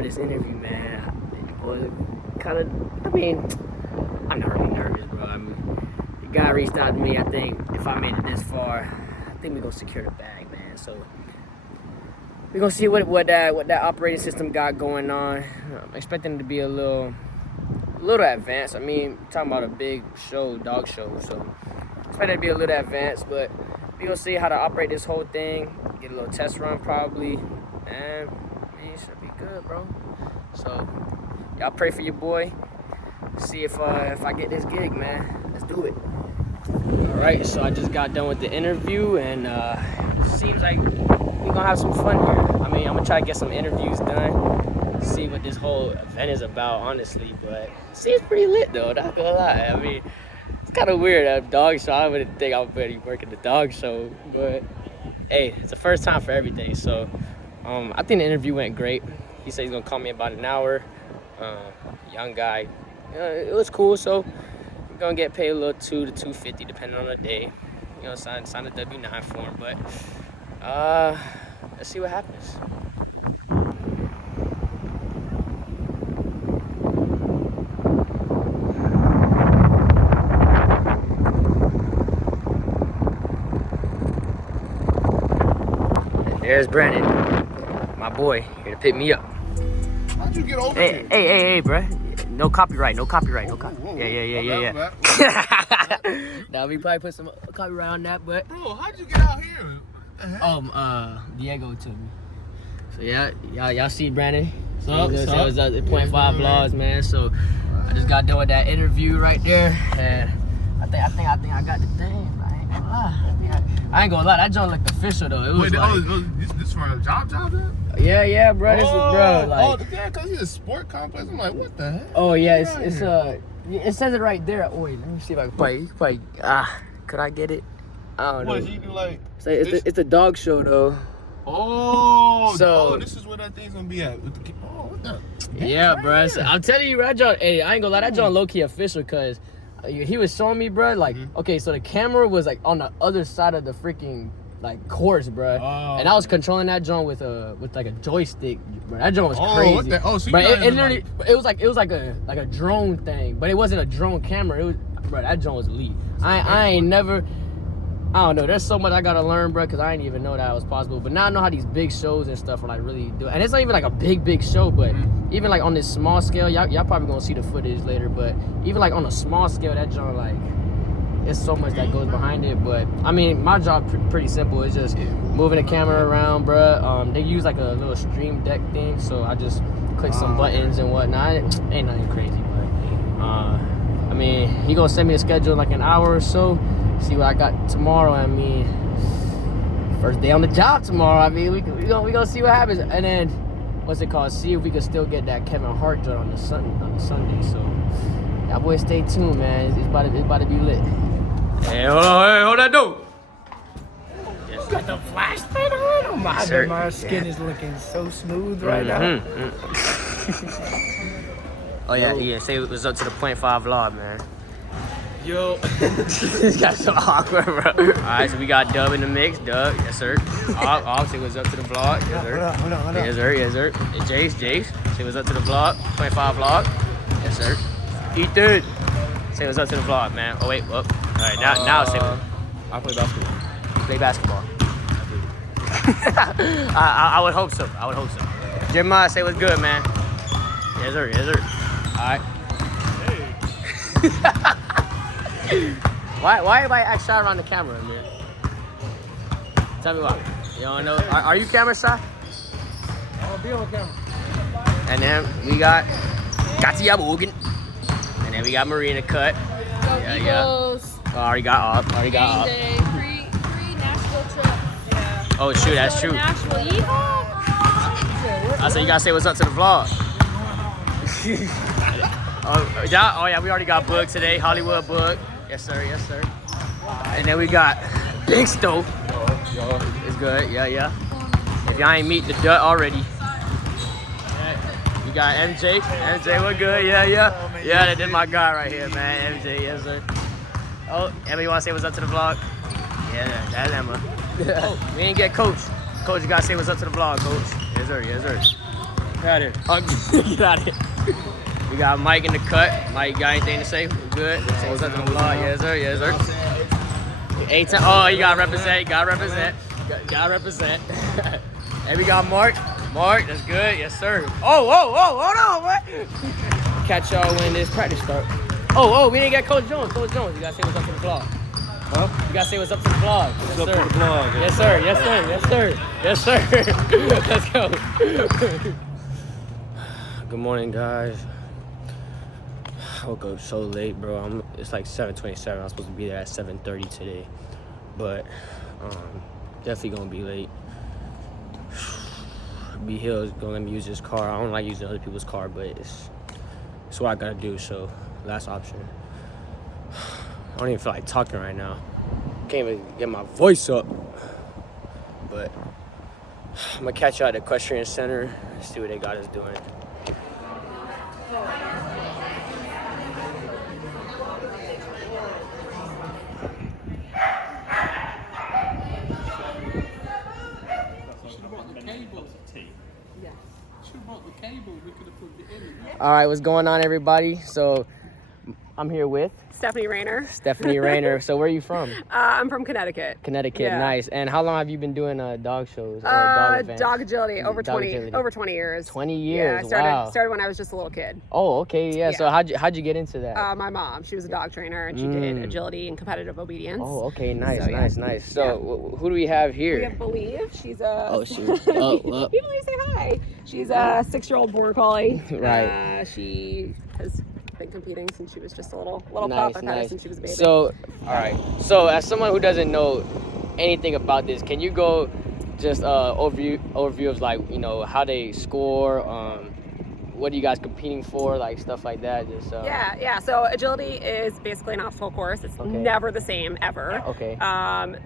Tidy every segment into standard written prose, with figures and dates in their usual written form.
for this interview, man. It was kind of, I'm not really nervous, bro. The guy reached out to me. I think if I made it this far, I think we're going to secure the bag, man. So we're going to see what that operating system got going on. I'm expecting it to be a little advanced. Talking about a big show, dog show. So expect it to be a little advanced, but we're going to see how to operate this whole thing. Get a little test run probably. And it should be good, bro. So y'all pray for your boy. See if I get this gig, man. Let's do it. All right, so I just got done with the interview, and seems like we're gonna have some fun here. I'm gonna try to get some interviews done, see what this whole event is about, honestly. But it seems pretty lit, though. Not gonna lie. It's kind of weird. A dog show. I wouldn't think I would be working the dog show, but hey, it's the first time for everything. So I think the interview went great. He said he's gonna call me in about an hour. Young guy. It was cool. So we're gonna get paid a little $200 to $250 depending on the day. Sign a W-9 for him. But let's see what happens. And there's Brandon, my boy, here to pick me up. How'd you get over here? Hey, bruh. No copyright. Yeah. Now we probably put some copyright on that, but Bro, how'd you get out here? Diego took me. So yeah, y'all see Brandon. So it was at the 0.5 vlogs, man. So I just got done with that interview right there, and I think I got the thing. I ain't gonna lie, that joint looked official though. It was this for a job? Yeah, bro. This is bro. Yeah, cause he's a sport complex. I'm like, what the heck? Oh yeah, it says it right there. Oh wait, let me see if I can probably could I get it? I don't know. What, he do like? So it's a dog show though. This is where that thing's gonna be at. What the? Yeah, bro. So I'm telling you, that joint. Hey, I ain't gonna lie, that joint low key official, cause he was showing me, bro. Like, okay, so the camera was like on the other side of the freaking like course, bro. And I was controlling that joint with like a joystick, bro. That joint was crazy. So bro, it literally it was like a drone thing, but it wasn't a drone camera. It was, bro. That joint was elite. I ain't never. I don't know. There's so much I gotta learn, bro, because I didn't even know that was possible. But now I know how these big shows and stuff are like really do. And it's not even like a big show, but even like on this small scale, y'all probably gonna see the footage later. But even like on a small scale, that joint like, it's so much that goes behind it. But my job pretty simple. It's just moving the camera around, bro. They use like a little stream deck thing, so I just click some buttons and whatnot. Ain't nothing crazy, but he gonna send me a schedule in like an hour or so. See what I got tomorrow. First day on the job tomorrow. We gonna see what happens, and then what's it called? See if we can still get that Kevin Hart joint on the Sunday. So y'all boys stay tuned, man. It's about to be lit. Hey, hold that door. You got the flash thing on? Oh my skin is looking so smooth right now. Oh yeah. Say it was up to the 0.5 vlog, man. Yo. This guy's so awkward, bro. Alright, so we got Dub in the mix. Dub, yes sir. Og, say what's up to the vlog. Yes sir. Hold on. Yes sir. And Jace, say what's up to the vlog. 0.5 vlog. Yes sir. Ethan, say what's up to the vlog, man. Oh wait, whoop. Alright, now say what. I play basketball. You play basketball. I would hope so. Jeremiah, say what's good, man. Yes sir. Alright. Why everybody act shy around the camera, man? Tell me why. You don't know? Are you camera shy? I'll be on camera. And then we got Katia Bogan. And then we got Marina Cut. Eagles. Already got up. Free Nashville trip. Yeah. Oh shoot, that's true. Nashville, yeehaw. I said you gotta say what's up to the vlog. Oh yeah, we already got booked today. Hollywood book. Yes sir. And then we got Big Stove. It's good, yeah. If y'all ain't meet the Dut already. We got MJ. MJ, what good? Yeah. Yeah, that is my guy right here, man. MJ, yes sir. Oh, Emma, you wanna say what's up to the vlog? Yeah, that's Emma. Oh, we ain't get Coach. Coach, you gotta say what's up to the vlog, Coach. Yes sir. Get out of here. Get out of here. We got Mike in the cut. Mike, got anything to say? We're good. Say what's up to the vlog. Yes, sir. Yes, sir. 8 times. Oh, you gotta represent. Gotta represent. Gotta represent. And we got Mark. Mark, that's good. Yes, sir. Oh, hold on, man. Catch y'all when this practice start. Oh, we didn't get Coach Jones. Coach Jones, you gotta say what's up to the vlog. Huh? You gotta say what's up to the vlog. What's up to the vlog? Yes, sir. Yes, sir. Yes, sir. Yes, sir. Let's go. Good morning, guys. I woke up so late, bro. It's like 7:27. I was supposed to be there at 7:30 today, but definitely gonna be late. B Hill is gonna let me use his car. I don't like using other people's car, but it's what I gotta do. So last option. I don't even feel like talking right now. Can't even get my voice up. But I'm gonna catch y'all at the Equestrian Center. See what they got us doing. All right, what's going on, everybody? So I'm here with Stephanie Rayner. Stephanie Rayner. So where are you from? I'm from Connecticut. Connecticut, Yeah. nice. And how long have you been doing dog shows or dog events? Dog agility over Dog 20 agility. over 20 years. 20 years, Yeah, wow. started when I was just a little kid. Oh, okay, yeah. So Yeah. how'd you get into that? My mom, she was a dog trainer and she did agility and competitive obedience. Oh, okay, nice, So, yeah. nice. So Yeah. who do we have here? We have Believe. She's a. Oh, shoot. Oh, well. Believe, say hi. She's a 6-year-old border collie. Right. She has been competing since she was just a little Nice, pup. I've had her nice. since she was a baby. So, all right. So, as someone who doesn't know anything about this, can you go just overview of, like, you know, how they score? What are you guys competing for? Like stuff like that. Just Yeah. So agility is basically an obstacle course. It's Okay. never the same ever. Okay.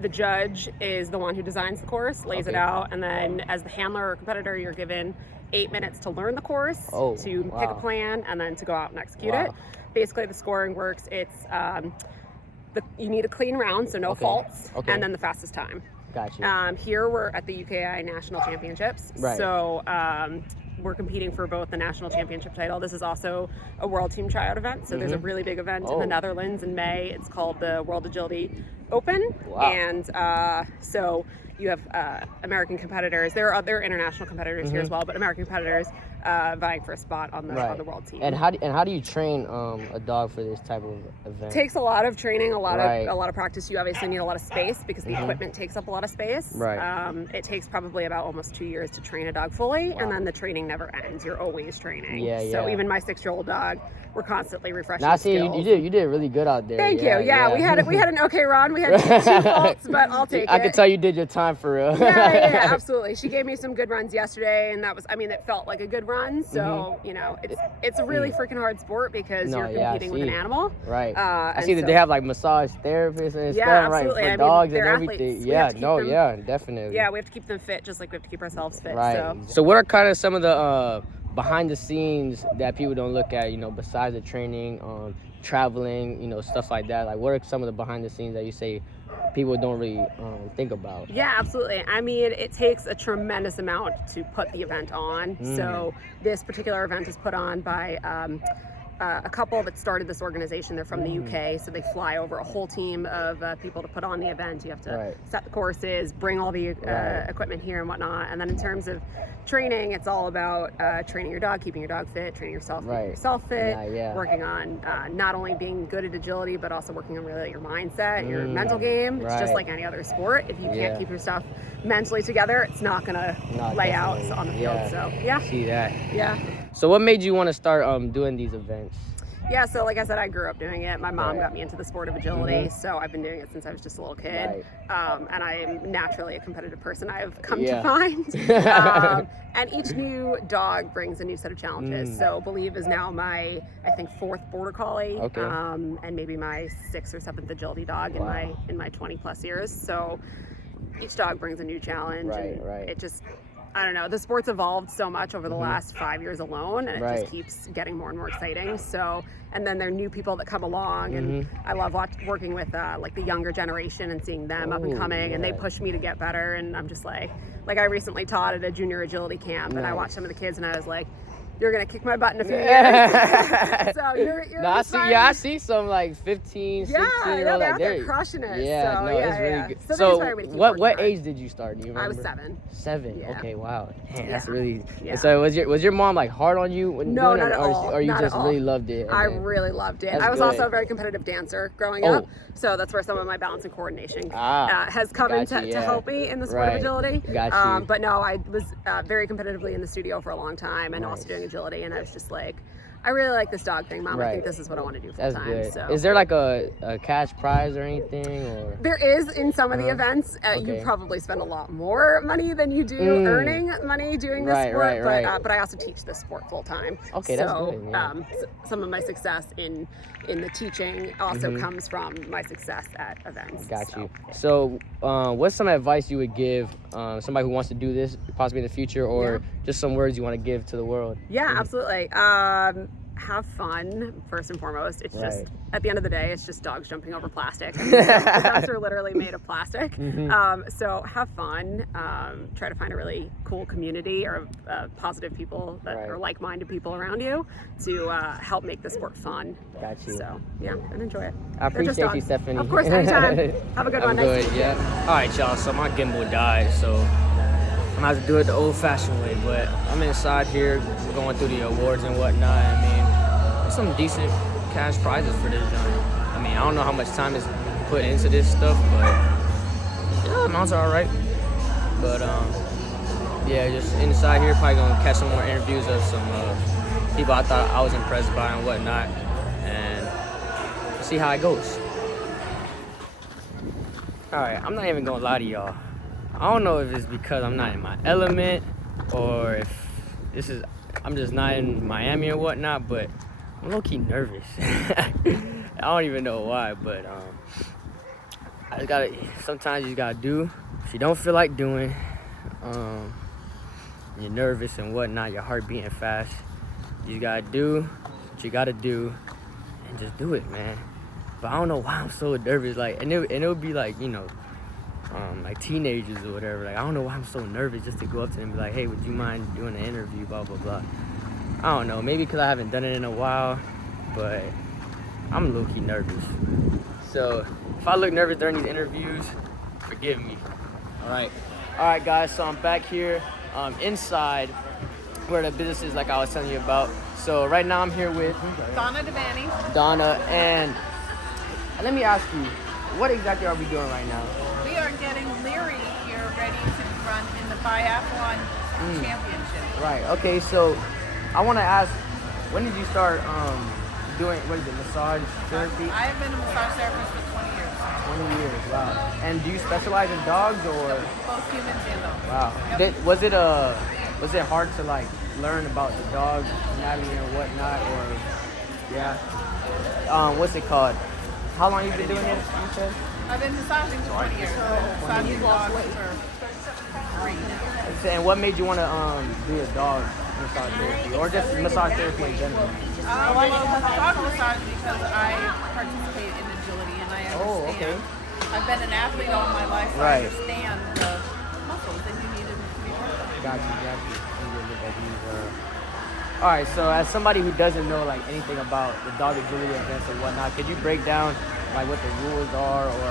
The judge is the one who designs the course, lays it Okay. out, and then as the handler or competitor, you're given 8 minutes to learn the course, Oh, to pick a wow. plan, and then to go out and execute Wow. it. Basically, the scoring works. It's you need a clean round, so no Okay. faults, Okay. and then the fastest time. Gotcha. Here we're at the UKI National Championships. Right. So we're competing for both the national championship title. This is also a world team tryout event. So there's a really big event in Oh. the Netherlands in May. It's called the World Agility Open. Wow. And so you have American competitors. There are other international competitors here as well, but American competitors vying for a spot on the world team. And how do you train a dog for this type of event? Takes a lot of training, a lot Right. of practice. You obviously need a lot of space because the equipment takes up a lot of space. Right. It takes probably about almost 2 years to train a dog fully, Wow. and then the training never ends. You're always training. Yeah, So yeah. even my 6-year-old dog, we're constantly refreshing. Now I see skills. you did really good out there. Thank you. Yeah, we had an okay run. We had 2 faults, but I'll take it. I could tell you did your time for real. Yeah, absolutely. She gave me some good runs yesterday, and that was, it felt like a good run. So, it's a really freaking hard sport because No, you're yeah, I competing with an see. animal. Right. I and see that so- they have like massage therapists and Yeah, stuff, right? absolutely. For I mean, dogs and they're everything. athletes. We Yeah, have to keep them- yeah, definitely. Yeah, we have to keep them fit just like we have to keep ourselves fit. Right. So. So what are kind of some of the behind the scenes that people don't look at, besides the training, traveling, stuff like that? Like, what are some of the behind the scenes that you say people don't really think about? Yeah, absolutely. It takes a tremendous amount to put the event on. So this particular event is put on by a couple that started this organization. They're from the UK, so they fly over a whole team of people to put on the event. You have to Right. set the courses, bring all the Right. equipment here and whatnot. And then in terms of training, it's all about training your dog, keeping your dog fit, training yourself, Right. keeping yourself fit, Yeah. working on not only being good at agility, but also working on really your mindset, your mental game. It's just Right. like any other sport. If you Yeah. can't keep your stuff mentally together, it's not gonna lay out definitely. on the field. Yeah. So yeah, See that. yeah. So what made you want to start doing these events? Yeah, so like I said, I grew up doing it. My mom Right. got me into the sport of agility, so I've been doing it since I was just a little kid. And I am naturally a competitive person, I've come Yeah. to find. And each new dog brings a new set of challenges. So Believe is now my, I think, 4th border collie, Okay. and maybe my 6th or 7th agility dog in my 20 plus years. So each dog brings a new challenge. Right, and right. It just I don't know, the sport's evolved so much over the last 5 years alone, and it Right. just keeps getting more and more exciting. So, and then there are new people that come along, and I love working with like the younger generation and seeing them up and Ooh, coming, and they yeah. push me to get better. And I'm just like I recently taught at a junior agility camp, and I Nice. watched some of the kids, and I was like, you're gonna kick my butt in a few years. Yeah. So you're No, I see. inspiring. Yeah, I see some like 15, 16 Yeah, year old they're like out there crushing it. Yeah, so, no, yeah, it's really yeah. good. So, they So, inspire me to keep what working hard. age did you start? Do you remember? I was 7. 7. Yeah. Okay, wow. Man, that's Yeah. really. Yeah. So was your mom like hard on you when No, doing not it, at or, all. or you Not just at all. really loved it? I and then- really loved it. That's I was good. also a very competitive dancer growing Oh. up, so that's where some of my balance and coordination Ah, has come in got to you, yeah. help me in the sport Right. of agility. Got you. But no, I was very competitively in the studio for a long time, and Nice. also doing agility, and I was just like, I really like this dog thing, Mom. I think Right. this is what I want to do full That's time. good. So. Is there like a cash prize or anything, or? There is in some of the events. Okay. You probably spend a lot more money than you do earning money doing this Right, sport. right, but right. But I also teach this sport full time. Okay, that's so, good, yeah. Some of my success in the teaching also comes from my success at events. Got so, you. yeah. So, what's some advice you would give somebody who wants to do this possibly in the future, or just some words you want to give to the world? Yeah, absolutely. Have fun first and foremost. It's just Right. at the end of the day, it's just dogs jumping over plastic. The dogs are literally made of plastic. So have fun. Try to find a really cool community or positive people that Right. are like-minded people around you to help make the sport fun. Got you. So yeah, and enjoy it. I They're just appreciate you, dogs. Stephanie. Of course, anytime. Have a good one. I'm Nice good, to meet you. yeah. All right, y'all. So my gimbal died, so I'm gonna have to do it the old-fashioned way. But I'm inside here, going through the awards and whatnot. I mean, there's some decent cash prizes for this joint. I mean, I don't know how much time is put into this stuff, but yeah, amounts are all right. But yeah, just inside here, probably gonna catch some more interviews of some people I thought I was impressed by and whatnot, and see how it goes. Alright, I'm not even gonna lie to y'all. I don't know if it's because I'm not in my element or if I'm just not in Miami or whatnot, but I'm low-key nervous. I don't even know why, but I just gotta, sometimes you just gotta do if you don't feel like doing, you're nervous and whatnot, your heart beating fast, you just gotta do what you gotta do and just do it, man. But I don't know why I'm so nervous. Like, and it would be like, you know, like teenagers or whatever. Like, I don't know why I'm so nervous just to go up to them and be like, hey, would you mind doing an interview, blah, blah, blah. I don't know. Maybe because I haven't done it in a while, but I'm low-key nervous. So if I look nervous during these interviews, forgive me. All right, guys. So I'm back here inside where the business is, like I was telling you about. So right now I'm here with Donna Devaney. Donna, and let me ask you, what exactly are we doing right now? We are getting Leary here ready to run in the biathlon championship. Right. Okay. So I want to ask, when did you start doing massage therapy? I have been a massage therapist for 20 years. 20 years. Wow. And do you specialize in dogs or? Both humans and dogs. Wow. Yep. Was it hard to like learn about the dog anatomy and whatnot, or yeah? What's it called? How long you been doing it? You said? I've been massaging for 20 years. I've been massaging dogs for 3 now. And what made you want to do a dog massage therapy, or just massage therapy in general? I love dog massage because I participate in agility and I understand. Oh, okay. I've been an athlete all my life, so Right. I understand the muscles that you need to be worked on. Got you. Let me look at these. All right, so as somebody who doesn't know like anything about the dog agility events and whatnot, could you break down like what the rules are, or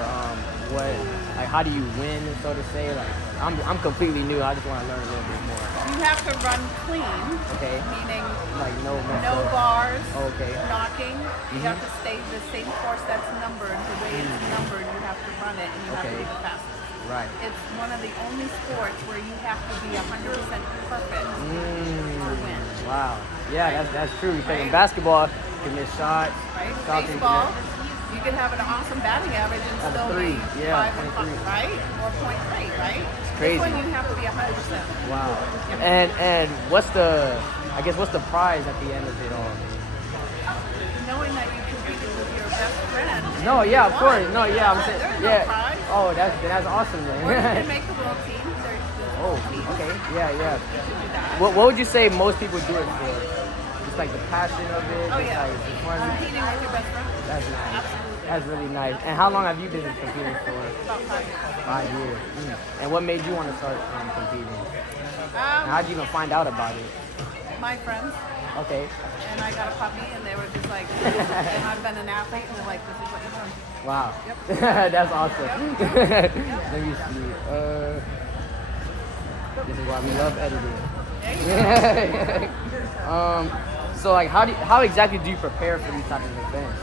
how do you win, so to say? Like, I'm completely new. I just want to learn a little bit more. You have to run clean, Okay. meaning Like no no bars, Okay. knocking. You have to stay the same course that's numbered. The way it's numbered, you have to run it, and you have to Okay. be the fastest. Right. It's one of the only sports where you have to be 100% perfect to win. Wow. Yeah, that's true. Because in Right. basketball, you can miss shots. Right? Soccer, you can Baseball, miss- you can have an awesome batting average and Of still three. be Yeah, 5 and 5, 0.3. right? Or 0.3, right? crazy. This one you have to be 100%. Wow. Yep. And what's the prize at the end of it all? Knowing that you competed with your best friend. No, yeah, of won. course. No, yeah, I'm saying, There's yeah. no prize. Oh, that's awesome Or you can then. make the world team. There's Oh, team. okay. Yeah, yeah. You should do that. What would you say most people do it for? Just like the passion of it. Oh just yeah. like the fun. Competing with your best friend. That's nice. Absolutely. That's really nice. And how long have you been competing for? About 5 years. 5 years. And what made you want to start competing? And how'd you even find out about it? My friends. Okay. And I got a puppy, and they were just like, and I've been an athlete, and they're like, this is what you're doing. Wow. Yep. That's awesome. Yep. Let me see. This is why we love editing. There you go. So like, how exactly do you prepare for these type of events?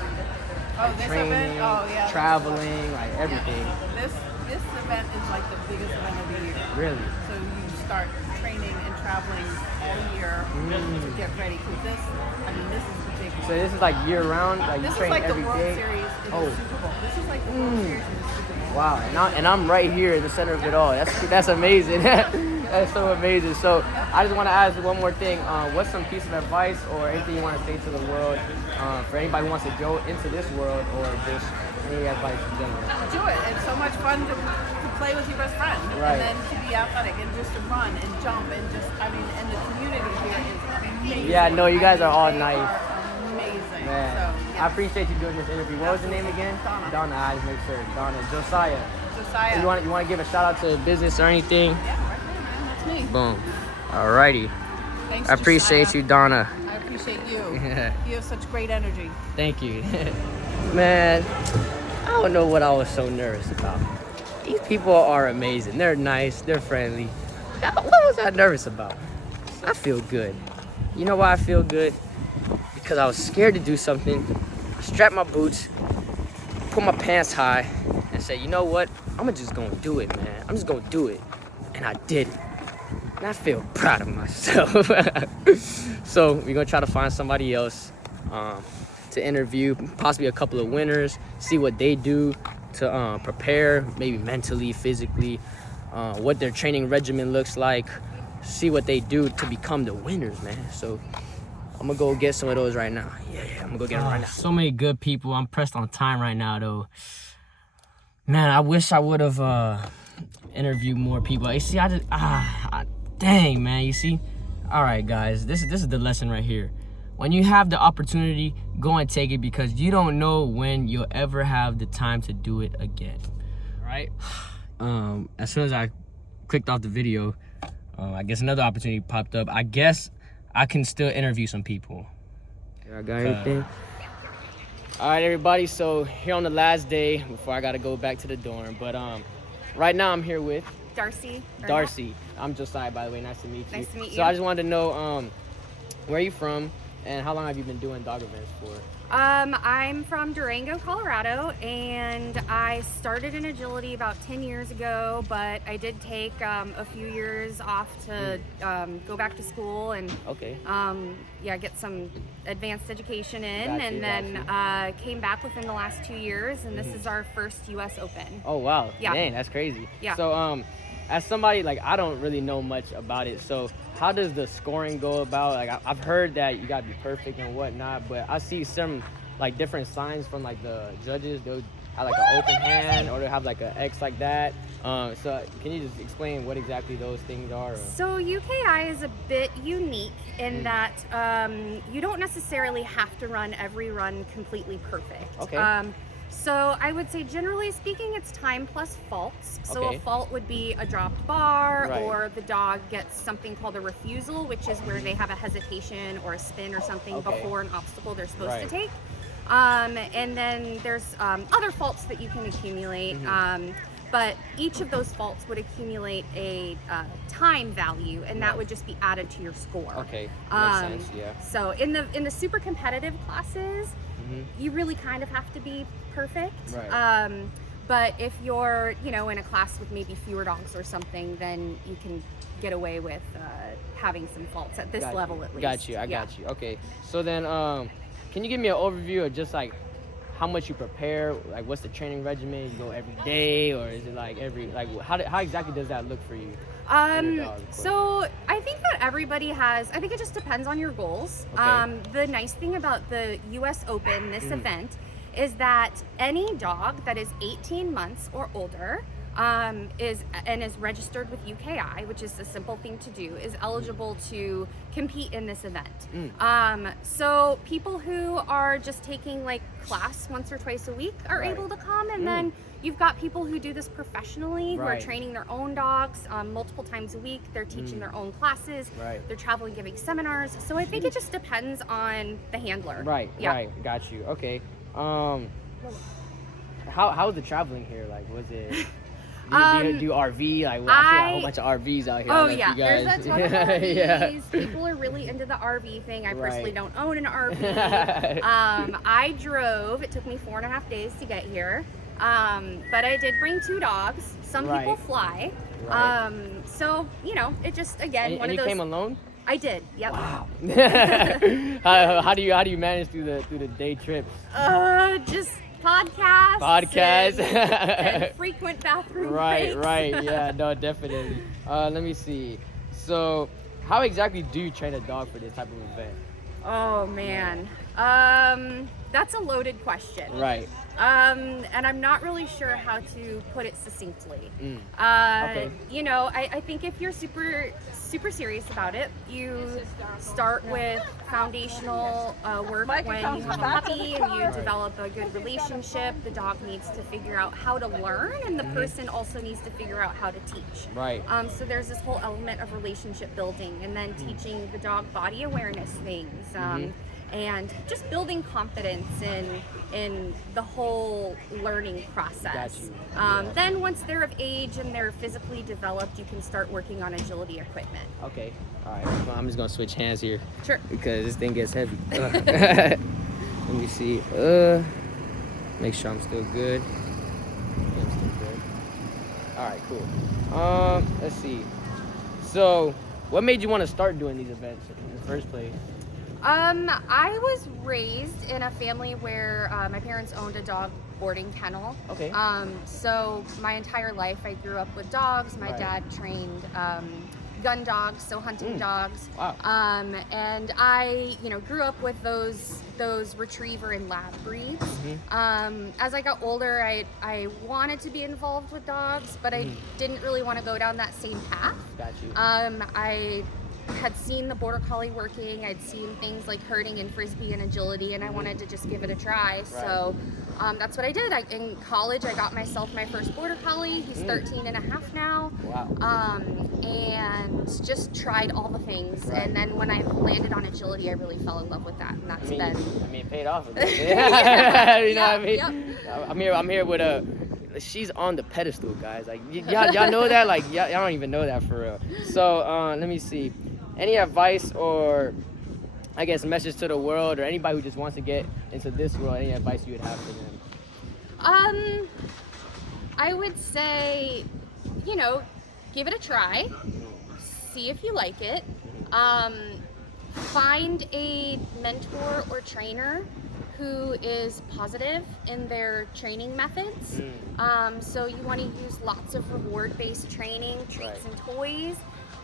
Oh, this Training, event? Oh, yeah. traveling, like everything. Yeah. This event is like the biggest event of the year. Really? So you start training and traveling all year to get ready. Because this is the big one. So this is like year round, like This you is train like the every World day. Series in Oh. the Super Bowl. This is like the World Series in the Super Bowl. Wow, and I'm right here in the center of it all. That's amazing. That's so amazing. So I just want to ask one more thing. What's some piece of advice or anything you want to say to the world for anybody who wants to go into this world, or just any advice in general? Do it. It's so much fun to play with your best friend. Right. And then to be athletic and just to run and jump and just, and the community here is amazing. Yeah, no, you guys are all They nice. are amazing. Man, So, yeah. I appreciate you doing this interview. What was the name again? Donna. Donna. I just make sure. Donna. Josiah. Josiah. You want to give a shout out to business or anything? Yeah, right there, man. That's me. Boom. Alrighty. Thanks, I appreciate Josiah. you, Donna. I appreciate you. Yeah. You have such great energy. Thank you. Man, I don't know what I was so nervous about. These people are amazing. They're nice. They're friendly. What was I nervous about? I feel good. You know why I feel good? Because I was scared to do something. I strapped my boots, put my pants high, and said, you know what? I'm just gonna do it, man. I'm just gonna do it. And I did it. And I feel proud of myself. So we're gonna try to find somebody else to interview, possibly a couple of winners, see what they do to prepare, maybe mentally, physically, what their training regimen looks like, see what they do to become the winners, man. So I'm gonna go get some of those right now. Yeah, I'm gonna go get them right now. So many good people. I'm pressed on time right now, though. Man, I wish I would have interviewed more people. You see, I just dang, man. You see, all right, guys. This is the lesson right here. When you have the opportunity, go and take it, because you don't know when you'll ever have the time to do it again. All right. As soon as I clicked off the video, I guess another opportunity popped up. I guess I can still interview some people. I got everything. All right, everybody. So here on the last day before I gotta go back to the dorm, but right now I'm here with Darcy. Darcy. I'm Josiah, by the way. Nice to meet you. Nice to meet So you. I just wanted to know where are you from and how long have you been doing dog events for? I'm from Durango, Colorado, and I started in agility about 10 years ago, but I did take a few years off to go back to school and Okay. get some advanced education in, Gotcha, and then came back within the last 2 years, and this is our first US Open. Oh wow. Yeah. Dang, that's crazy. Yeah. So as somebody, like, I don't really know much about it, so how does the scoring go about? Like, I've heard that you gotta be perfect and whatnot, but I see some like different signs from like the judges. They'll have like an open hand, or they'll have like an X like that. So can you just explain what exactly those things are? Or? So UKI is a bit unique in that you don't necessarily have to run every run completely perfect. Okay. So I would say, generally speaking, it's time plus faults. So Okay. a fault would be a dropped bar, Right. or the dog gets something called a refusal, which is where they have a hesitation or a spin or something Okay. before an obstacle they're supposed Right. to take. And then there's other faults that you can accumulate. Mm-hmm. But each of those faults would accumulate a time value, and that Right. would just be added to your score. Okay. Makes sense. Yeah. So in the super competitive classes, Mhm. you really kind of have to be perfect. Right. But if you're, in a class with maybe fewer dogs or something, then you can get away with having some faults at this Got level you. at least. Got you. I got you. Okay. So then, can you give me an overview of just like how much you prepare? Like, what's the training regimen? You go every day, or is it like how exactly does that look for you? and your dog, of course? So I think that everybody I think it just depends on your goals. Okay. The nice thing about the US Open, this Mm. event, is that any dog that is 18 months or older is registered with UKI, which is a simple thing to do, is eligible to compete in this event. So people who are just taking like class once or twice a week are able to come, and then you've got people who do this professionally, who are training their own dogs multiple times a week. They're teaching their own classes. They're traveling, giving seminars. So I think it just depends on the handler. Right. Got you. Okay. How was the traveling here? Like, was it? Do you do RV? Like, well, I see a whole bunch of RVs out here. Oh yeah, there's a ton of RVs. Yeah. People are really into the RV thing. I personally don't own an RV. I drove. It took me 4.5 days to get here. But I did bring 2 dogs. Some people fly. So, you know, it just, again, one of those. And you came alone? I did. Yep. Wow. how do you manage through the day trips? Just podcasts. And frequent bathroom breaks. Right. Yeah, no, definitely. Let me see. So, how exactly do you train a dog for this type of event? Oh man. That's a loaded question. Right. And I'm not really sure how to put it succinctly. Okay. You know, I think if you're super serious about it, you start with foundational work when you have a puppy and you develop a good relationship. The dog needs to figure out how to learn, and the person also needs to figure out how to teach. Right. So there's this whole element of relationship building, and then teaching the dog body awareness things. And just building confidence in the whole learning process. Then once they're of age and they're physically developed, you can start working on agility equipment. Okay. All right. Well, I'm just gonna switch hands here. Sure. Because this thing gets heavy. Let me see. Make sure I'm still good. Yeah, I'm still good. All right. Cool. Let's see. So, what made you want to start doing these events in the first place? I was raised in a family where my parents owned a dog boarding kennel. Okay. So my entire life I grew up with dogs. My dad trained gun dogs, so hunting dogs. Wow. And I, you know, grew up with those retriever and lab breeds. As I got older, I wanted to be involved with dogs, but I didn't really want to go down that same path. Got you. I had seen the border collie working. I'd seen things like herding and frisbee and agility, and I wanted to just give it a try. So that's what I did. In college, I got myself my first border collie. He's 13 and a half now. Wow. And just tried all the things. And then when I landed on agility, I really fell in love with that, and that's been. I mean, it paid off a bit. You know what I mean? Yep. I'm here with a. She's on the pedestal, guys. Like y'all know that. Like y'all don't even know that for real. So let me see. Any advice or, I guess, message to the world or anybody who just wants to get into this world? Any advice you would have for them? I would say, you know, give it a try. See if you like it. Find a mentor or trainer who is positive in their training methods. So you want to use lots of reward-based training, treats and toys.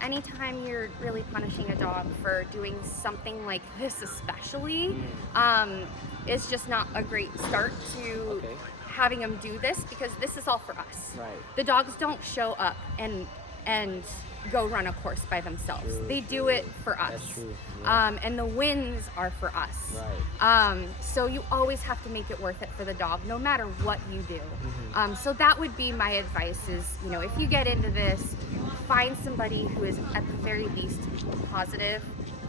Anytime you're really punishing a dog for doing something like this especially, is just not a great start to having them do this, because this is all for us. The dogs don't show up and go run a course by themselves. They do it for us. That's true. And the wins are for us. So you always have to make it worth it for the dog, no matter what you do. So that would be my advice is, you know, if you get into this, find somebody who is at the very least positive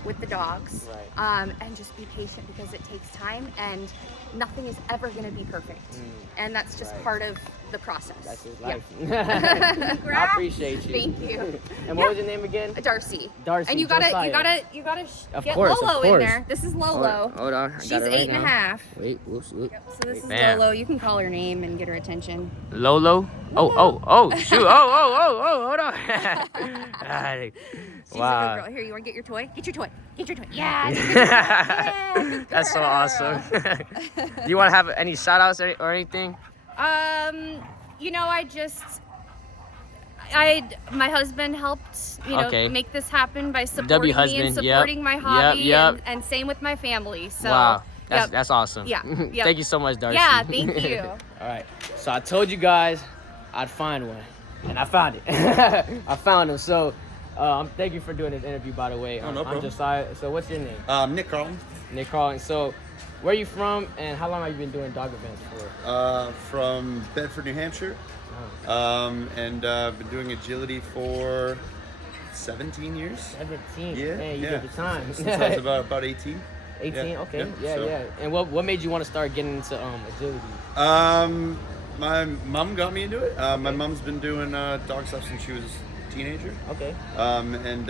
with the dogs, and just be patient, because it takes time and nothing is ever going to be perfect. And that's just part of the process. That's his life. I appreciate you. Thank you. And what was your name again? Darcy. Darcy. And you gotta get course, Lolo of in course. there. This is Lolo. Hold on. I She's got it 8 and a half. Wait, whoops. So this is Bam. Lolo. You can call her name and get her attention. Lolo? Oh, shoot. Hold on. She's a good girl. Here, you want to get your toy? Get your toy. Yeah. Yeah, That's so awesome. Do you want to have any shout outs or anything? You know, my husband helped, you know, make this happen by supporting me and supporting my hobby, and same with my family. So wow, that's awesome. Yeah. Thank you so much, Darcy. Yeah, thank you. All right, so I told you guys I'd find one, and I found it. I found him. So, thank you for doing this interview, by the way. Oh, no I'm problem. Josiah. So, what's your name? Nick Carlton. Nick Carlton. So, where are you from, and how long have you been doing dog events for? From Bedford, New Hampshire. And been doing agility for 17 years. 17. Yeah, Man, you yeah. did the time. Since I was about 18. 18. Yeah, Okay. yeah, so- Yeah. And what made you want to start getting into agility? My mom got me into it. My mom's been doing dog stuff since she was a teenager. Okay. And ended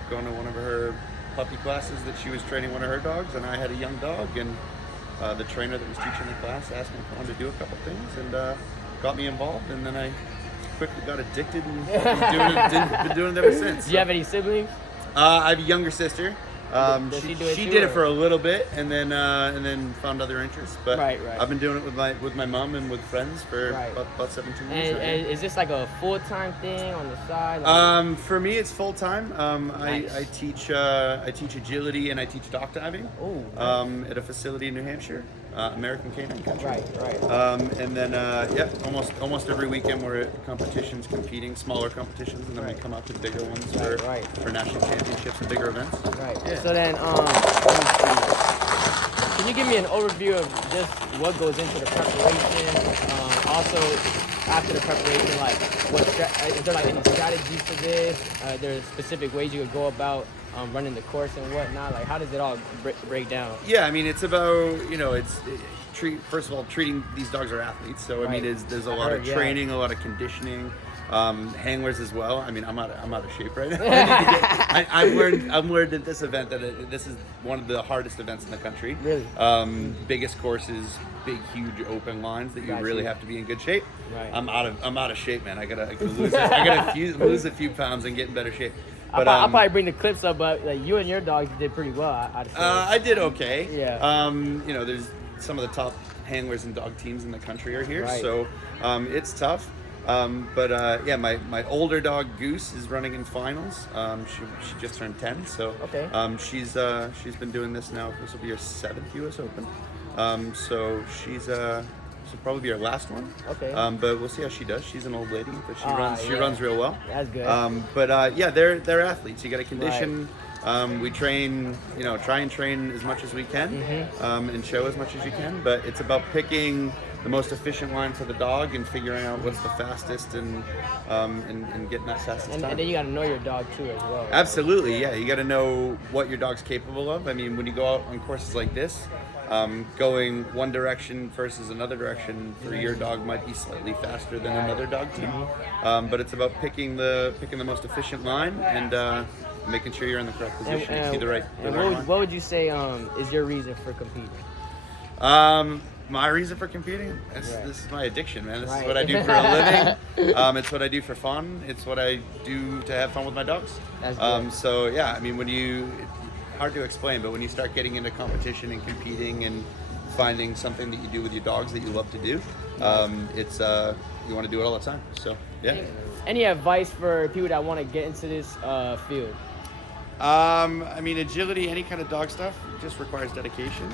up going to one of her puppy classes that she was training one of her dogs, and I had a young dog, and the trainer that was teaching the class asked me if I wanted to do a couple things, and got me involved, and then I quickly got addicted and been doing it ever since. Do you have any siblings? I have a younger sister. Does she do it She too, did it or- for a little bit, and then found other interests. But Right. I've been doing it with my mom and with friends for Right. about 17 years. And, now. and is this like a full-time thing on the side? Like, For me, it's full time. Nice. I teach agility and I teach dock diving. Oh, At a facility in New Hampshire, American Canine Country. right. And then almost every weekend we're at competitions, competing, smaller competitions, and then we come out to bigger ones for national championships and bigger events. Right. Yeah. So then, let me see. Can you give me an overview of just what goes into the preparation? Also, after the preparation, like, is there like any strategies for this? There are specific ways you would go about running the course and whatnot. Like, how does it all break down? Yeah, I mean, it's about, first of all, treating these dogs are athletes. So, I mean, Right. there's a I lot heard, of yeah. training, a lot of conditioning, handlers as well. I mean, I'm out of shape right now. I've learned at this event that this is one of the hardest events in the country. Really? Biggest courses, big, huge open lines that you Gotcha. really have to be in good shape. Right. I'm out of shape, man. I gotta lose a few pounds and get in better shape. But I'll probably bring the clips up, but like you and your dogs did pretty well. I'd say. I did okay. Yeah. There's some of the top handlers and dog teams in the country are here, Right. so it's tough. My older dog Goose is running in finals. She just turned 10, so Okay. She's been doing this now. This will be her 7th U.S. Open. So this will probably be her last one. Okay. But we'll see how she does. She's an old lady, but she Yeah. runs real well. That's good. They're athletes. You got to condition. We train, try and train as much as we can, Mm-hmm. and show as much as you can. But it's about picking the most efficient line for the dog and figuring out what's the fastest and getting that fastest and time. then you got to know your dog too as well. Absolutely, yeah. You got to know what your dog's capable of. I mean, when you go out on courses like this, going one direction versus another direction for your dog might be slightly faster than another dog team. But it's about picking the most efficient line and making sure you're in the correct position and see the right line. What would you say is your reason for competing? My reason for competing is Right. this is my addiction, man. This Right. is what I do for a living. It's what I do for fun. It's what I do to have fun with my dogs. That's good. So yeah, I mean, hard to explain, but when you start getting into competition and competing and finding something that you do with your dogs that you love to do, it's you want to do it all the time. So yeah. Any advice for people that want to get into this field? I mean, agility, any kind of dog stuff, just requires dedication.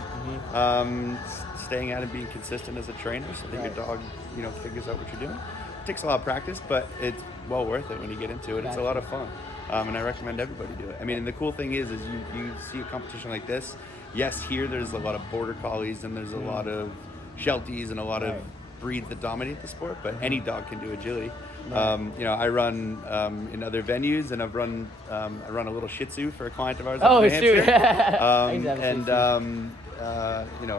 Staying at it, being consistent as a trainer, so that your dog, figures out what you're doing. It takes a lot of practice, but it's well worth it when you get into it. It's a lot of fun, and I recommend everybody do it. I mean, and the cool thing is you see a competition like this. Yes, here there's a lot of border collies and there's a lot of Shelties and a lot of breeds that dominate the sport, but any dog can do agility. I run in other venues, and I run a little Shih Tzu for a client of ours. up Oh, in New shoot. Hampshire. I used to have a Shih Tzu.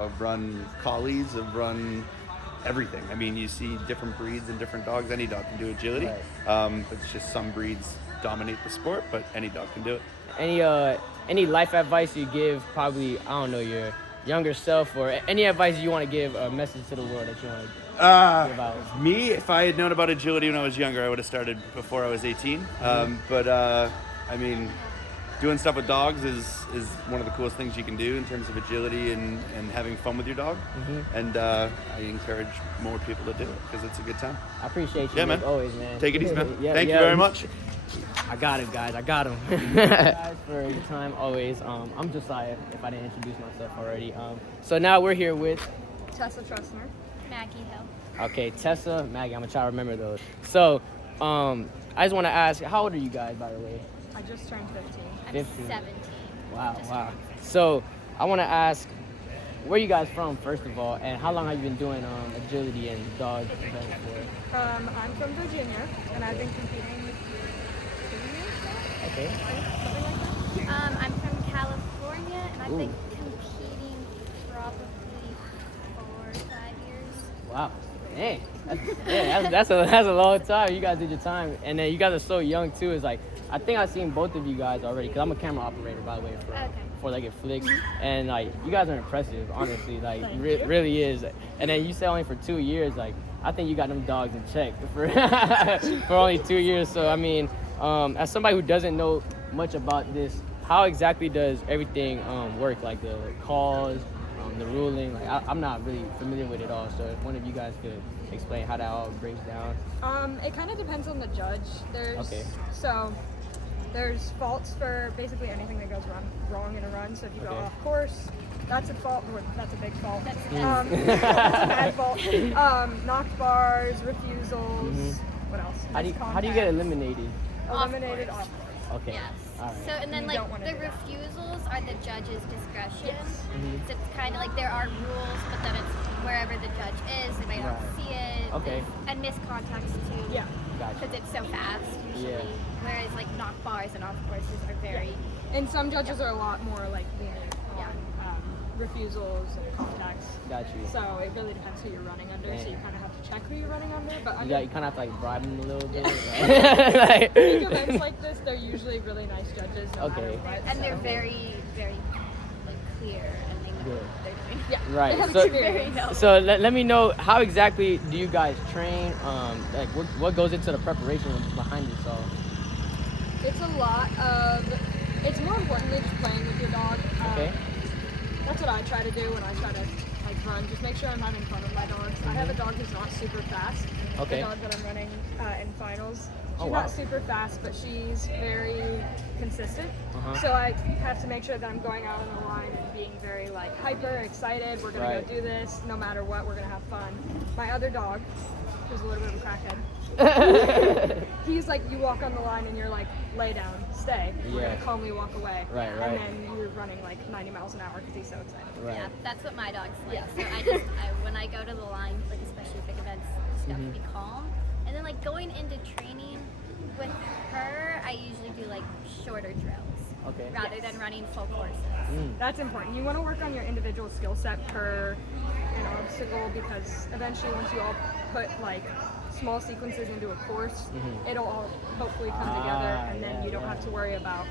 I've run collies, I've run everything. I mean, you see different breeds and different dogs. Any dog can do agility. Right. But it's just some breeds dominate the sport, but any dog can do it. Any life advice you give, probably, I don't know, your younger self, or any advice you want to give, a message to the world that you want to give out? Me, if I had known about agility when I was younger, I would have started before I was 18. I mean, doing stuff with dogs is one of the coolest things you can do in terms of agility and having fun with your dog. And I encourage more people to do it because it's a good time. I appreciate you, Yeah, Nick, man. always, man. Take it easy, man. Yeah, Thank you yeah. very much. I got him, guys. I got him. Guys, for your time, always. I'm Josiah, if I didn't introduce myself already. So now we're here with Tessa Trustner. Maggie Hill. Okay, Tessa, Maggie. I'm gonna try to remember those. So, I just want to ask, how old are you guys, by the way? I just turned 15. I'm 15. 17. Wow, wow. So, I want to ask, where you guys from, first of all, and how long have you been doing agility and dog events for? I'm from Virginia, and I've been competing 2 years now. Okay. Something like that. I'm from California, and I've Ooh. been competing probably 4 or 5 years. Wow. Dang. That's a long time. You guys did your time, and then you guys are so young too. It's like I think I've seen both of you guys already, because I'm a camera operator, by the way, for like at Flicks, and like you guys are impressive, honestly. Like really is. And then you said only for 2 years. Like I think you got them dogs in check for for only 2 years. So I mean, as somebody who doesn't know much about this, how exactly does everything work? Like the calls, the ruling. Like I'm not really familiar with it all. So if one of you guys could explain how that all breaks down. It kind of depends on the judge. There's faults for basically anything that goes wrong in a run. So if you go off course, that's a fault. Or that's a big fault. That's a bad fault. Knocked bars, refusals. What else? How do you get eliminated? Eliminated off course. Okay. Yes. All right. So, and then You don't like wanna the do that. refusals are the judge's discretion. Yes. So it's kind of like there are rules, but then it's wherever the judge is, they might not Right. see it. Okay. And missed contacts too. Yeah. Gotcha. Because it's so fast usually. Yeah. Whereas like knock bars and off courses are very. And some judges are a lot more like lenient on refusals and contacts. Got you. So it really depends who you're running under. So you kind of have to check who you're running under. But I You mean, kind of have to like bribe them a little bit. Yeah. Like- big events like this, they're usually really nice judges. No matter Okay. what, And so- they're very, very like clear and they know Good. what they're doing. Yeah. Right. They have So- experience. So let me know, how exactly do you guys train? Like what goes into the preparation behind this all? It's a lot of. It's more importantly just playing with your dog. Okay. That's what I try to do when I try to like run. Just make sure I'm having fun with my dogs. I have a dog who's not super fast. Okay. The dog that I'm running in finals. She's Oh, wow. not super fast, but she's very consistent. Uh-huh. So I have to make sure that I'm going out on the line and being very like hyper excited. We're gonna Right. go do this. No matter what, we're gonna have fun. My other dog, who's a little bit of a crackhead. He's like, you walk on the line and you're like, lay down, stay. We're Yeah. gonna calmly walk away. Right, right. And then you're running like 90 miles an hour because he's so excited. Right. Yeah, that's what my dog's like. Yeah. So when I go to the line, like especially big events, just have to be calm. And then like going into training with her, I usually do like shorter drills Okay. rather than running full courses. That's important. You want to work on your individual skill set per an obstacle because eventually once you all put like small sequences into a course, it'll all hopefully come together and then you don't have to worry about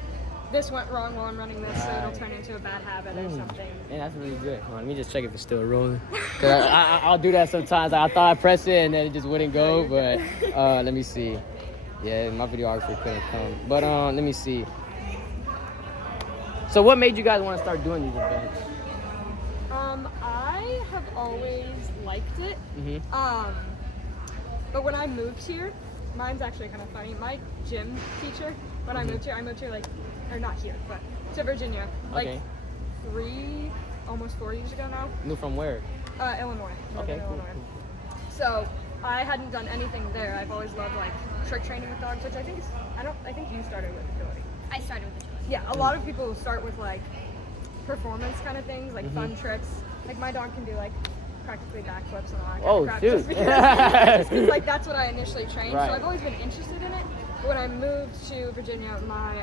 this went wrong while I'm running this, so it'll Right. turn into a bad habit or something. Yeah, that's really good. Hold on, let me just check if it's still rolling. Cause I'll do that sometimes. I thought I pressed it and then it just wouldn't go, but let me see. Yeah, my videographer couldn't come. But let me see. So what made you guys want to start doing these events? I have always liked it. But when I moved here, mine's actually kind of funny. My gym teacher, when I moved here like, or not here, but to Virginia, like Okay. almost 4 years ago now. Moved from where? Illinois. Okay, Northern cool, Illinois. So I hadn't done anything there. I've always loved like trick training with dogs, which I think you started with agility. I started with agility. Yeah, a lot of people start with like performance kind of things, like fun tricks. Like my dog can do like practically backflips and all that kind Oh, of crap. dude. Just because like that's what I initially trained. Right. So I've always been interested in it. But when I moved to Virginia, my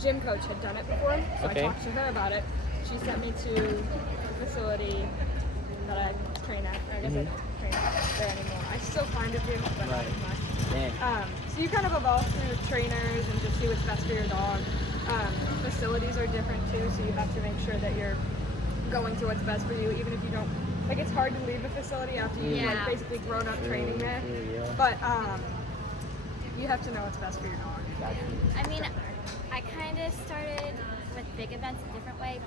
gym coach had done it before, so Okay. I talked to her about it. She sent me to a facility that I train at. I guess I don't train there anymore. I still kind of do, but not Right. as much. Damn. So you kind of evolve through trainers and just see what's best for your dog. Facilities are different too, so you have to make sure that you're going to what's best for you, even if you don't. Like it's hard to leave a facility after you've like Yeah. basically grown up training there. True, yeah. But you have to know what's best for your dog. I mean, I kind of started with big events a different way.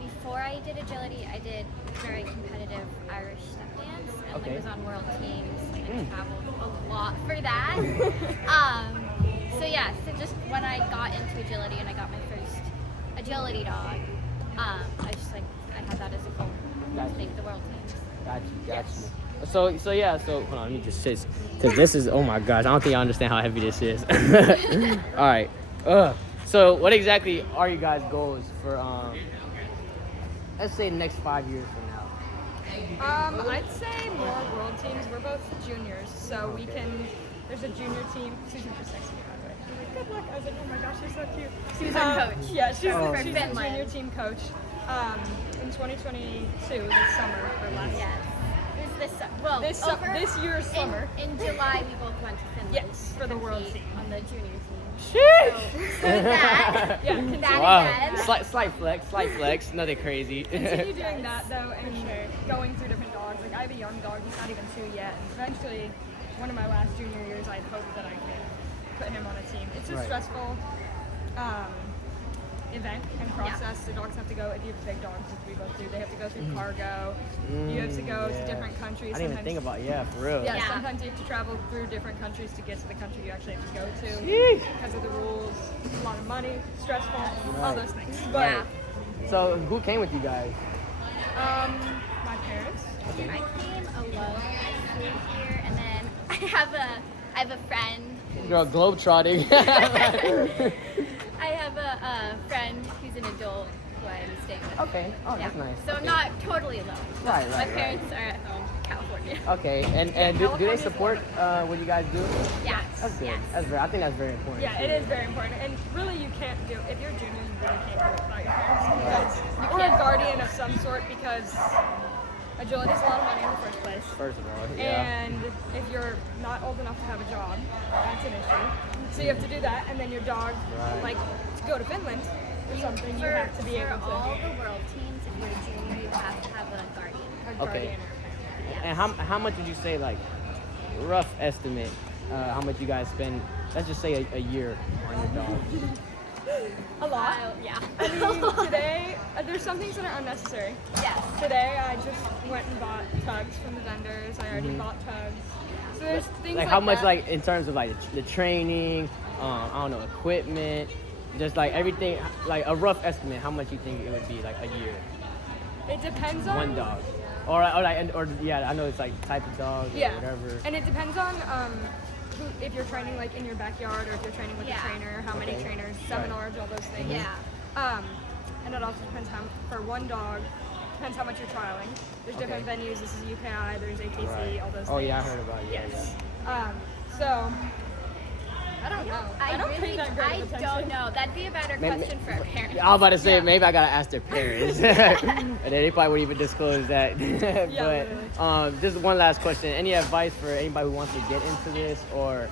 Before I did agility, I did very competitive Irish step dance and Okay. was on world teams and traveled a lot for that. So yeah, so just when I got into agility and I got my first agility dog, I just like I had that as a goal to make the world teams. Got you. So yeah. So hold on, let me just sit because this is. Oh my gosh, I don't think I understand how heavy this is. All right. So what exactly are you guys' goals for let's say the next 5 years from now? I'd say more world teams. We're both juniors, so we can. There's a junior team. Susan just texted me by the way. Good luck. I was like, oh my gosh, you're so cute. She's our coach. Yeah, she's For a Finland. junior team coach. In 2022, this summer or last. Yes. This year's summer. In July, we both went to Finland. Yes, for the world compete team. on the junior team. Sheesh. So that, Yeah, that Wow. again. Slight flex, nothing crazy. continue doing that though, and going through different dogs. Like I have a young dog; he's not even 2 yet. And eventually, one of my last junior years, I'd hope that I can put him on a team. It's a Right. stressful event and process. The dogs have to go. If you have big dogs, which we both do, they have to go through cargo. You have to go to yeah. different countries. I didn't even think about for real. Yeah, Yeah. sometimes you have to travel through different countries to get to the country you actually have to go to Sheesh. because of the rules. A lot of money, stressful, all Right. those things. But Yeah. So who came with you guys? my parents. I came alone. I flew here, and then I have a friend. Girl, globetrotting. I have a friend who's an adult who I'm staying with. Okay. Oh, Yeah. that's nice. So Okay. not totally alone. Right, My right. parents are at home, California. Okay, and do they support what you guys do? Yes. That's good. Yes. I think that's very important. Yeah, it is very important. And really, you can't do if you're junior, you really can't do it without your parents because or a guardian of some sort because agility is a lot of money in the first place. First of all, yeah. And if you're not old enough to have a job, that's an issue. So you have to do that, and then your dog, Right. like, to go to Finland or something, you have to be able For all to. the world teams, if you're a junior, you have to have a guardian. A Okay. guardian or a parent. And how much would you say, like, rough estimate, how much you guys spend, let's just say a year on your dog? A lot. Yeah. I mean, today, there's some things that are unnecessary. Yes. Today, I just went and bought tugs from the vendors. I already bought tugs. So there's things Like how much, that. like, in terms of, like, the training, I don't know, equipment, just, like, everything, like, a rough estimate, how much you think it would be, like, a year? It depends on. One dog. Or yeah, I know it's, like, type of dog or Yeah. whatever. And it depends on if you're training like in your backyard or if you're training with Yeah. a trainer, how many Okay. trainers, seminars, all those things. Yeah. And it also depends how for one dog, depends how much you're trialing. There's different Okay. venues. This is UKI. There's ATC. Right. All those Oh, things. yeah, I heard about it. Yeah, Yes. So I don't know. I don't really, pay that great I of attention. don't know. That'd be a better Maybe- question for our parents. I was about to say, Yeah. maybe I gotta ask their parents. And then they probably wouldn't even disclose that. literally. But just one last question. Any advice for anybody who wants to get into this or,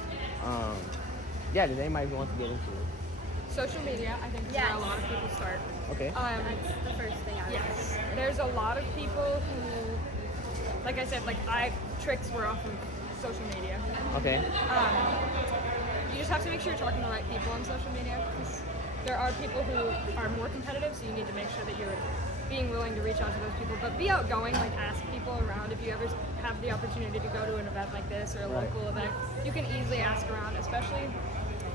does anybody who wants to get into it? Social media, I think, is Yes. where a lot of people start. Okay. That's the first thing I would Yes. There's a lot of people who, like I said, tricks were off of social media. Okay. You just have to make sure you're talking to the right people on social media because there are people who are more competitive, so you need to make sure that you're being willing to reach out to those people. But be outgoing, like ask people around if you ever have the opportunity to go to an event like this or a Right. local event. You can easily ask around, especially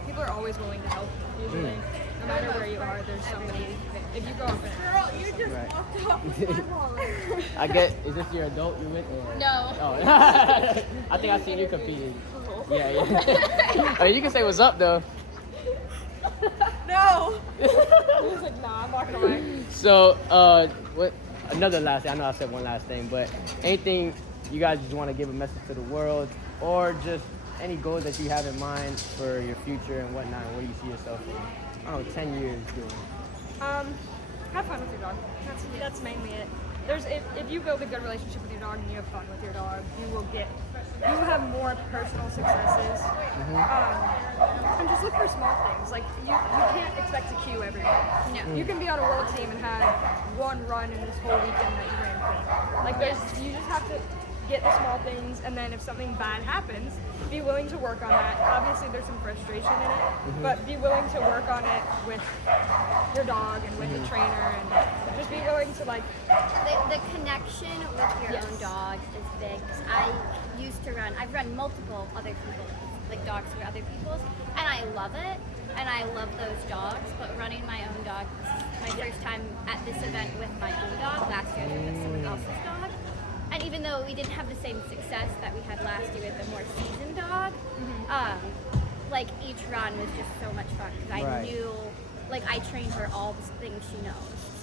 people are always willing to help, usually. No matter where you are, there's somebody. If you go up and Girl, you just Right. walked off my wallet. I get. Is this your adult you with? Or? No. Oh. I think I've seen you competing. Yeah. I mean, you can say what's up though. No! He's like, nah, I'm walking away. So, what? Another last thing. I know I said one last thing, but anything you guys just want to give a message to the world, or just any goals that you have in mind for your future and whatnot, and where you see yourself in, I don't know, 10 years doing? Have fun with your dog. That's mainly it. If you build a good relationship with your dog and you have fun with your dog, you will have more personal successes. And just look for small things. Like you can't expect to cue everyone. No. You can be on a world team and have one run in this whole weekend that you ran clean. Like you just have to get the small things, and then if something bad happens, be willing to work on that. Obviously, there's some frustration in it, but be willing to work on it with your dog and with the trainer, and just be willing to The connection with your Yes. own dog is big. 'Cause I've run multiple other people's, like dogs for other people's, and I love it, and I love those dogs, but running my own dog, this is my first time at this event with my own dog. Last year I was with someone else's dog. And even though we didn't have the same success that we had last year with the more seasoned dog, like each run was just so much fun because I Right. knew, like I trained her all the things she knows.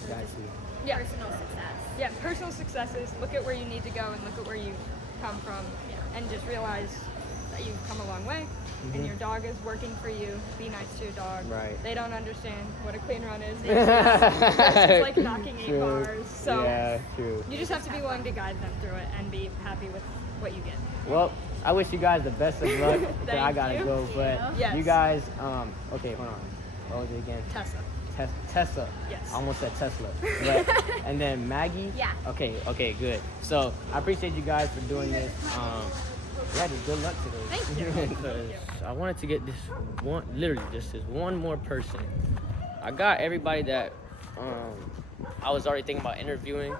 So Got just you. Yeah. personal success. Yeah, personal successes. Look at where you need to go and look at where you've come from, and just realize that you've come a long way. And your dog is working for you. Be nice to your dog. Right. They don't understand what a clean run is. It's like knocking 8 True. bars. So Yeah, true. you just have to be willing to guide them through it and be happy with what you get. Well, I wish you guys the best of luck. but I Thank gotta you. go. But Yes. you guys, okay, hold on. What was it again? Tessa. Tessa. Yes. I almost said Tesla. But, and then Maggie. Yeah. Okay, good. So I appreciate you guys for doing this. Yeah, just good luck today. Thank you. Because I wanted to get this one, literally just this one more person. I got everybody that I was already thinking about interviewing,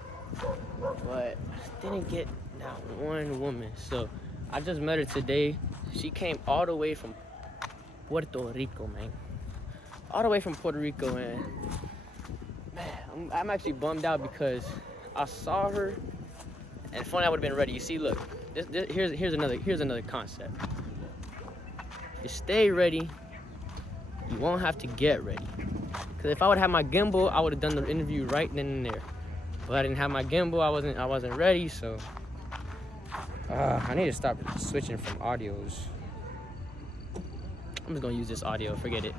but I didn't get that one woman. So I just met her today. She came all the way from Puerto Rico, man. All the way from Puerto Rico, and man, I'm actually bummed out because I saw her, and if only I would have been ready. You see, look, here's another concept. You stay ready, you won't have to get ready. Because if I would have my gimbal, I would have done the interview right then and there. But I didn't have my gimbal. I wasn't ready, so I need to stop switching from audios. I'm just gonna use this audio. Forget it.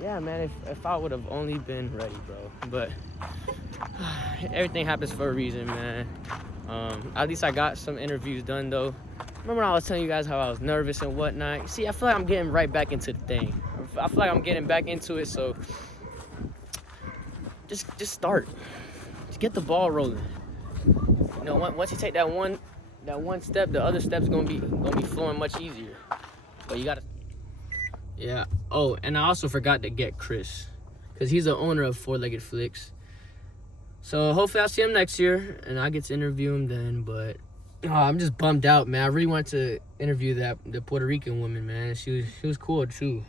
Yeah, man, if I would have only been ready, bro. But everything happens for a reason, man. At least I got some interviews done, though. Remember I was telling you guys how I was nervous and whatnot? See, I feel like I'm getting right back into the thing. I feel like I'm getting back into it, so just start. Just get the ball rolling. You know, once you take that one step, the other step's gonna be flowing much easier. But you gotta. Yeah. Oh, and I also forgot to get Chris, because he's the owner of Four Legged Flicks. So hopefully I'll see him next year, and I get to interview him then. But I'm just bummed out, man. I really wanted to interview the Puerto Rican woman, man. She was cool too.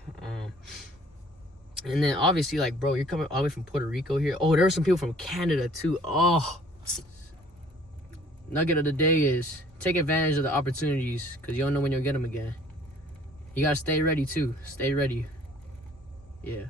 And then obviously, like, bro, you're coming all the way from Puerto Rico here. Oh, there were some people from Canada too. Oh. Nugget of the day is take advantage of the opportunities, because you don't know when you'll get them again. You gotta stay ready too. Stay ready. Yeah.